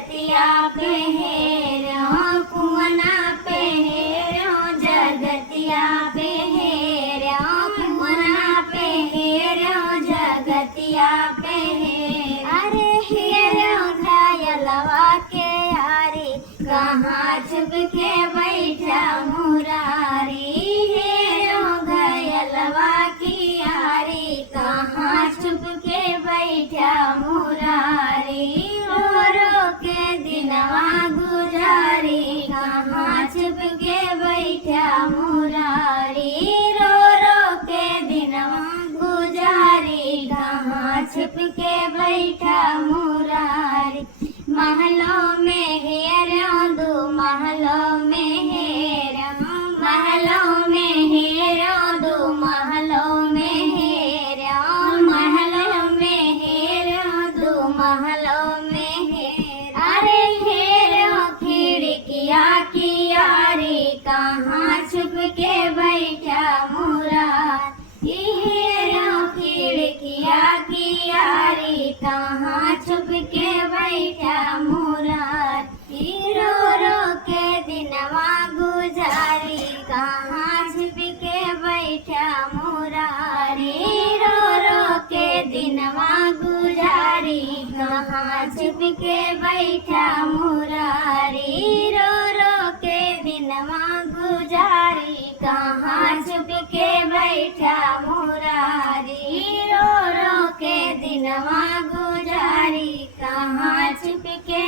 जगतिया पहेरो कुआना पहेरो जगतिया पहेरो कुआना पहेरो जगतिया पहेरो अरे हेरो घायलवा के यारी कहाँ छुप के बैठा मुरारी हेरो घायलवा की यारी कहाँ छुप के बैठा मुरारी रो रो के दिनवा गुजारी कहाँ छुप के बैठा मुरारी रो रो के दिनवा गुजारी कहाँ छुप के बैठा मुरारी महलों में हेरो दो महलों में हेरो महलों में हेरो दो महलों में हेरो महलों में हेरो दो महलों में हेरो अरे हेरो खिड़किया की यारी कहाँ छुप के बैठा मुरारी हेरो खिड़किया की यारी कहाँ छुप के बैठा मुरारी रो रो के दिनवा गुजारी कहाँ छुप के बैठा मुरारी रो रो के दिनवा गुजारी कहाँ छुप के बैठा मुरारी रो रो के दिनवा गुजारी कहाँ छुप के बैठा मुरारी रो रो के दिनवा गुजारी कहाँ छुप के